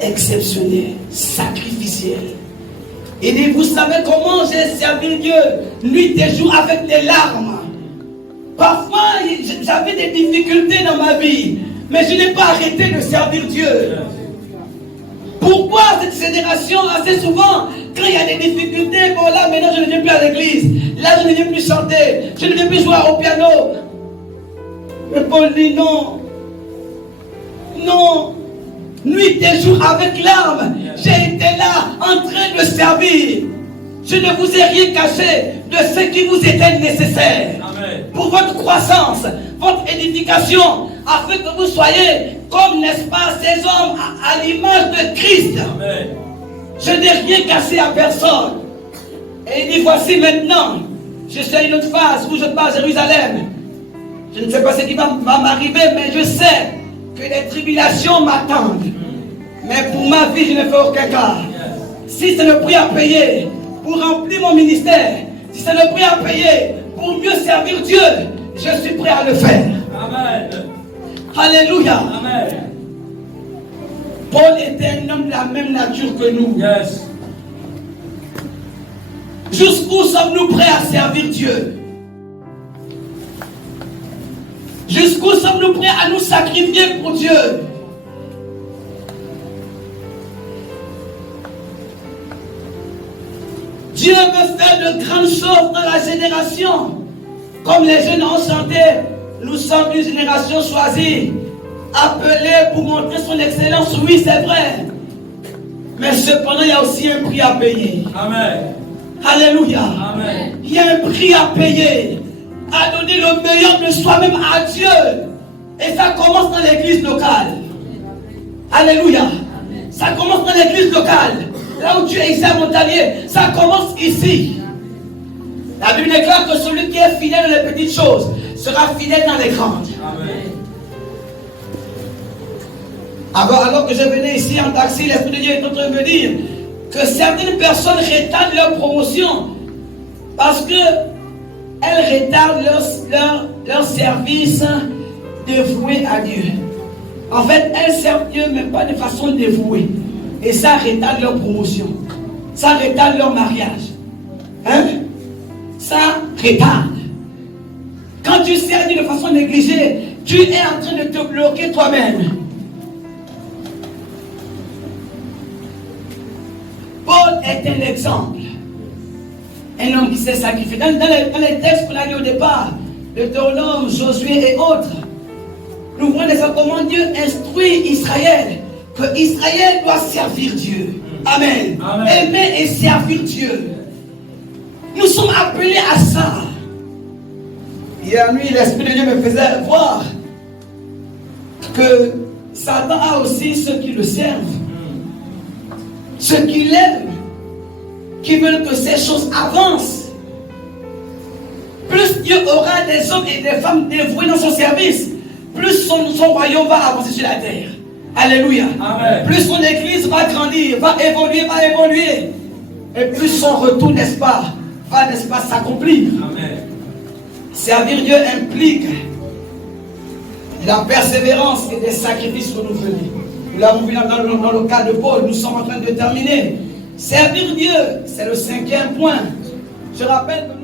exceptionnel, sacrificiel. Il dit, vous savez comment j'ai servi Dieu nuit et jour avec des larmes. Parfois, j'avais des difficultés dans ma vie, mais je n'ai pas arrêté de servir Dieu. Pourquoi cette génération, assez souvent, quand il y a des difficultés, bon là, maintenant je ne viens plus à l'église, là je ne viens plus chanter, je ne viens plus jouer au piano. Mais Paul dit non, non, nuit et jour avec larmes, j'ai été là en train de servir. Je ne vous ai rien caché de ce qui vous était nécessaire. Amen. Pour votre croissance, votre édification, afin que vous soyez comme, n'est-ce pas, ces hommes à l'image de Christ. Amen. Je n'ai rien caché à personne. Et il dit, voici maintenant, je suis à une autre phase où je pars à Jérusalem. Je ne sais pas ce qui va m'arriver, mais je sais que les tribulations m'attendent. Mais pour ma vie, je ne fais aucun cas. Si c'est le prix à payer pour remplir mon ministère, si c'est le prix à payer pour mieux servir Dieu, je suis prêt à le faire. Amen. Alléluia. Amen. Paul était un homme de la même nature que nous. Yes. Jusqu'où sommes-nous prêts à servir Dieu? Jusqu'où sommes-nous prêts à nous sacrifier pour Dieu? Dieu veut faire de grandes choses dans la génération. Comme les jeunes ont chanté, nous sommes une génération choisie, appelée pour montrer son excellence. Oui, c'est vrai. Mais cependant, il y a aussi un prix à payer. Amen. Alléluia. Amen. Il y a un prix à payer. À donner le meilleur de soi-même à Dieu. Et ça commence dans l'église locale. Alléluia. Amen. Ça commence dans l'église locale. Là où tu es ici à Montalier, ça commence ici. La Bible déclare que celui qui est fidèle dans les petites choses sera fidèle dans les grandes. Amen. Alors que je venais ici en taxi, l'Esprit de Dieu est en train de me dire que certaines personnes retardent leur promotion parce que elles retardent leur service dévoué à Dieu. En fait, elles servent Dieu, mais pas de façon dévouée. Et ça retarde leur promotion. Ça retarde leur mariage. Hein? Ça retarde. Quand tu sers Dieu de façon négligée, tu es en train de te bloquer toi-même. Paul est un exemple. Un homme qui s'est sacrifié. Dans les textes qu'on a lus au départ, Deutéronome, Josué et autres, nous voyons comment Dieu instruit Israël. Que Israël doit servir Dieu. Amen. Amen. Aimer et servir Dieu. Nous sommes appelés à ça. Hier nuit, l'Esprit de Dieu me faisait voir que Satan a aussi ceux qui le servent, ceux qui l'aiment, qui veulent que ces choses avancent. Plus Dieu aura des hommes et des femmes dévoués dans son service, plus son royaume va avancer sur la terre. Alléluia. Amen. Plus son église va grandir, va évoluer. Et plus son retour, n'est-ce pas, va, n'est-ce pas, s'accomplir. Amen. Servir Dieu implique la persévérance et des sacrifices renouvelés. Nous l'avons vu dans le cas de Paul, nous sommes en train de terminer. Servir Dieu, c'est le 5e point. Je rappelle que